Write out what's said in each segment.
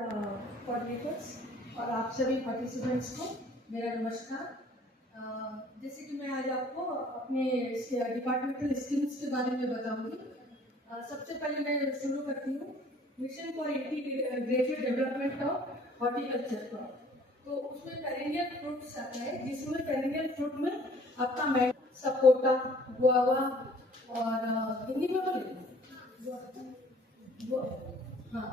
Coordinators और आप सभी पार्टिसिपेंट्स को मेरा नमस्कार। जैसे कि मैं आज आपको अपने डिपार्टमेंटल स्कीम्स के बारे में बताऊंगी। सबसे पहले मैं शुरू करती हूँ mission for integrated development of horticulture का। तो उसमें पेरेनियल फ्रूट्स आता है, जिसमें पेरेनियल फ्रूट में आपका मैंगो, सपोटा, गुआवा और हिंदी में बोले हाँ,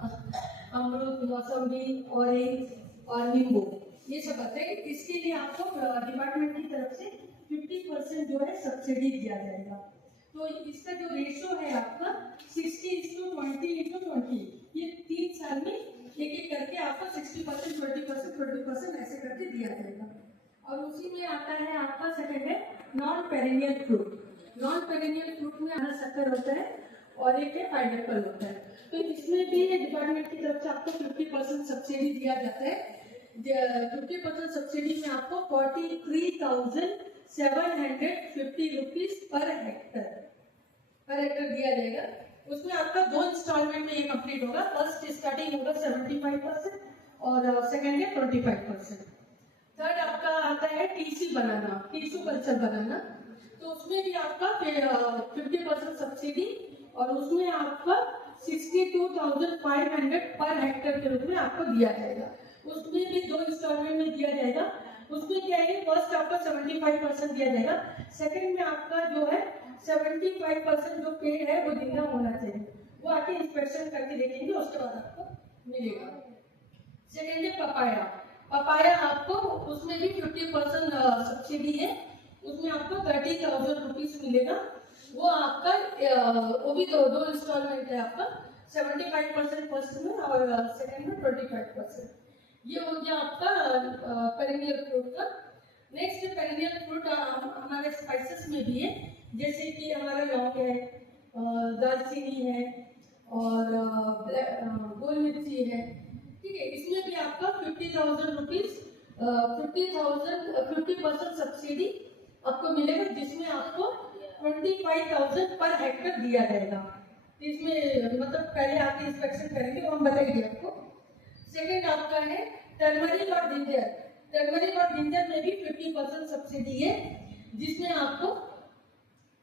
अमरूद, मौसम्बी, ऑरेंज और नींबू, ये सब आते हैं। इसके लिए आपको डिपार्टमेंट की तरफ से 50% जो है सब्सिडी दिया जाएगा। तो इसका जो रेशो है आपका 60:20:20, ये 3 साल में एक करके आपको 60%, 20%, 20% ऐसे करके दिया जाएगा। और उसी में आता है आपका सेकंड है non perennial fruit. Non perennial fruit में हरा शक्कर होता है और एक है पाइनएप्पल होता है। तो इसमें भी डिपार्टमेंट की तरफ से आपको 50% सब्सिडी दिया जाता है। 50% सब्सिडी में आपको 43,750 रुपीज पर हेक्टर दिया जाएगा। उसमें आपका 2 इंस्टॉलमेंट में ये कंप्लीट होगा। फर्स्ट स्टार्टिंग होगा 75% और सेकेंड है 25%। थर्ड आपका आता है टीसी बनाना, टिश्यू कल्चर बनाना। तो उसमें भी आपका 50% सब्सिडी और उसमें आपका 62,500 पर हेक्टर के रूप में आपको दिया जाएगा। उसमें भी 2 इंस्टॉलमेंट में दिया जाएगा। उसमें क्या है, फर्स्ट आपका 75% दिया जाएगा, सेकंड में आपका जो है 75% जो पेड़ है वो जिंदा होना चाहिए। वो आके इंस्पेक्शन करके देखेंगे, उसके बाद आपको मिलेगा। सेकंड है पपाया। पपाया आपको उसमें भी 50% सब्सिडी है। उसमें आपको 30,000 रुपीज मिलेगा। वो आपका वो भी दो इंस्टॉलमेंट है आपका, 75% फर्स्ट में और सेकंड में 25%। ये हो गया आपका पेरेनियल फ्रूट का। नेक्स्ट पेरेनियल फ्रूट हमारे स्पाइसेस में भी है, जैसे कि हमारा लौंग है, दालचीनी है और गोल मिर्ची है। ठीक है, इसमें भी आपका 50,000 रुपीज 50% सब्सिडी आपको मिलेगा, जिसमें आपको 25,000 पर हेक्टर दिया जाएगा। इसमें मतलब पहले आके इंस्पेक्शन करेंगे, वो हम बताएंगे आपको। सेकेंड आपका है टर्मरिक और जिंजर। टर्मरिक और जिंजर में भी 50% सब्सिडी है, जिसमें आपको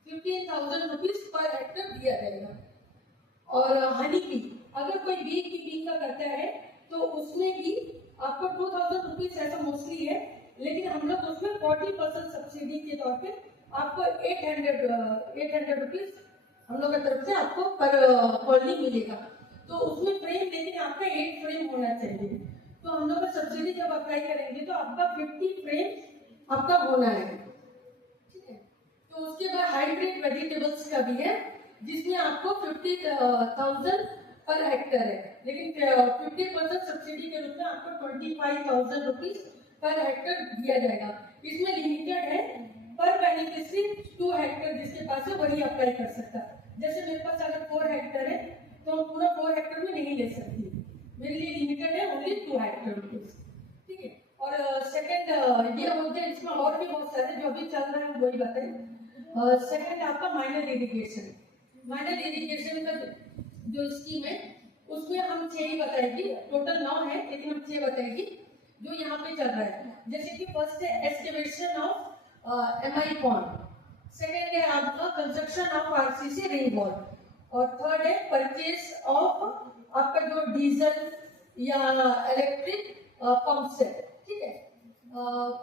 15,000 रुपीज पर हेक्टर दिया जाएगा। और हनी की, अगर कोई बी कीपिंग का करता है तो उसमें भी आपको 2,000 रुपीज ऐसा मोस्टली है, लेकिन हम लोग उसमें 40% सब्सिडी के तौर पे आपको 800 रुपीज हम लोग की तरफ से आपको पर कॉलोनी मिलेगा। तो उसमें फ्रेम लेकिन आपका 8 फ्रेम होना चाहिए। तो हम लोग सब्सिडी जब अप्लाई करेंगे तो आपका 50 फ्रेम आपका होना है। ठीक है, तो उसके बाद हाइब्रिड वेजिटेबल्स का भी है, जिसमें आपको 50,000 पर हेक्टर है, लेकिन 50% सब्सिडी के रूप में आपको 25,000 रुपीज पर हेक्टर दिया जाएगा। इसमें लिमिटेड है, पर बेनिफिशियरी 2 हेक्टर जिसके पास है वही अप्लाई कर सकता है। जैसे मेरे पास अगर 4 हेक्टर है तो पूरा 4 हेक्टर में नहीं ले सकती, मेरे लिए लिमिटेड है ओनली 2 हेक्टर रुपीज। ठीक है, और सेकंड ये हो गया। इसमें और भी बहुत सारे जो अभी चल रहे हैं वही बताएं। सेकंड आपका माइनर इरिगेशन। माइनर इरिगेशन का जो स्कीम है उसमें हम 6 ही बताएंगे, टोटल 9 है लेकिन हम 6 बताएंगे जो यहाँ पे चल रहा है। जैसे कि फर्स्ट है excavation of MI pond, second है आपका construction of RCC ring wall, और थर्ड है परचेज ऑफ आपका जो डीजल या इलेक्ट्रिक पंप सेट। ठीक है,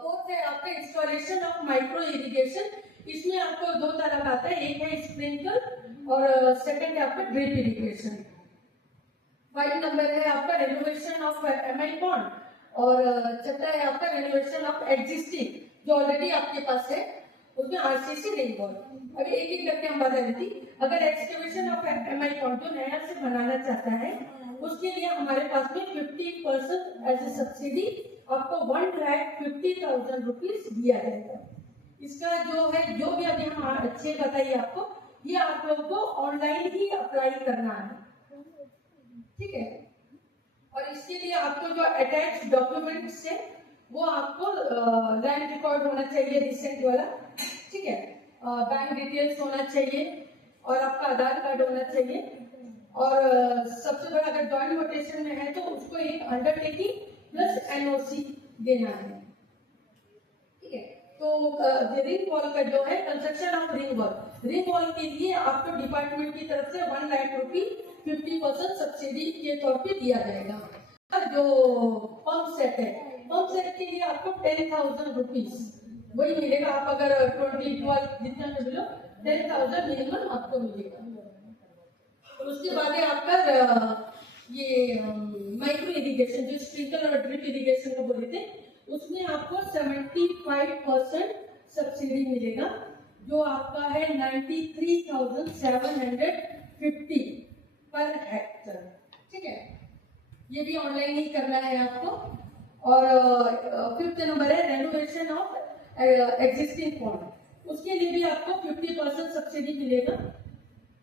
फोर्थ है आपका इंस्टॉलेशन ऑफ माइक्रो इरिगेशन। इसमें आपको 2 तरह का आता है, एक है स्प्रिंकल और सेकेंड है आपका ड्रिप इरिगेशन। 5 नंबर है आपका रेनोवेशन ऑफ MI पॉन्ड, और छठा है आपका रेनोवेशन ऑफ एग्जिस्टिंग जो ऑलरेडी आपके पास है उसमें RCC रिंग वॉल। अभी एक एक करके हम बता देती। अगर एक्सकेवेशन ऑफ MI पॉन्ड जो नया से बनाना चाहता है उसके लिए हमारे पास में 50% एज ए सब्सिडी आपको 1,50,000 रुपीज दिया जाएगा। इसका जो है जो भी अभी हम अच्छे बताइए आपको, ये आप लोग को ऑनलाइन ही अप्लाई करना है। ठीक है, और इसके लिए आपको जो अटैच डॉक्यूमेंट्स है वो आपको लैंड रिकॉर्ड होना चाहिए रिसेंट वाला। ठीक है, बैंक डिटेल्स होना चाहिए और आपका आधार कार्ड होना चाहिए, और सबसे बड़ा अगर जॉइंट रोटेशन में है तो उसको एक अंडरटेकिंग प्लस एनओसी देना है। ठीक है, तो रिंग वॉल का जो है कंस्ट्रक्शन ऑफ रिंग वॉल के लिए आपको डिपार्टमेंट की तरफ से 1 लाख रुपी 50% सब्सिडी के तौर पे दिया जाएगा। जो पंप सेट है, पंप सेट के लिए आपको 10,000 रुपीज वही मिलेगा। आप अगर 20 वॉल जितना में बोलो 10,000 मिनिमम आपको मिलेगा। उसके बाद है आपका ये माइक्रो इरिगेशन, जो स्प्रिंकल और ड्रिप इरिगेशन को बोले थे, उसमें आपको 75% सब्सिडी मिलेगा, जो आपका है 93,750 पर हेक्टर। ठीक है, ये भी ऑनलाइन ही करना है आपको। और 5th नंबर है रेनोवेशन ऑफ एग्जिस्टिंग पॉन्ड, उसके लिए भी आपको 50% सब्सिडी मिलेगा।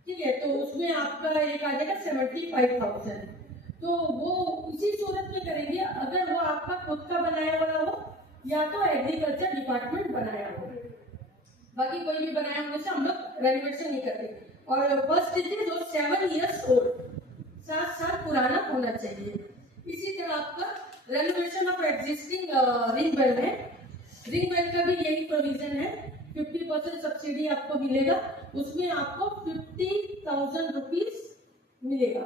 ठीक है, तो उसमें आपका एक आ जाएगा 75,000। तो वो इसी सूरत में करेंगे अगर वो आपका खुद का बनाया वाला हो या तो एग्रीकल्चर डिपार्टमेंट बनाया हो। बाकी कोई भी बनाया होने से हम लोग रेनोवेशन नहीं करते। और फर्स्ट चीज जो 7 इयर्स ओल्ड, 7 साल पुराना होना चाहिए। इसी तरह आपका renovation of existing ring well है, रिंग वेल का भी यही प्रोविजन है। 50% सब्सिडी आपको मिलेगा, उसमें आपको 50,000 रुपीज मिलेगा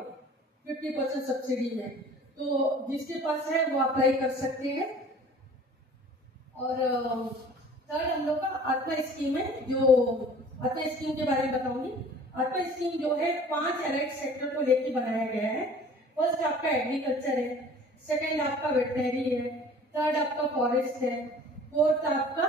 50% सब्सिडी में। तो जिसके पास है वो अप्लाई कर सकते हैं। और थर्ड हम लोग का आत्मा स्कीम है, जो आत्मा स्कीम के बारे में बताऊंगी। आत्मा स्कीम जो है 5 एलाइड सेक्टर को लेकर बनाया गया है। फर्स्ट आपका एग्रीकल्चर है, सेकंड आपका वेटनरी है, थर्ड आपका फॉरेस्ट है, फोर्थ आपका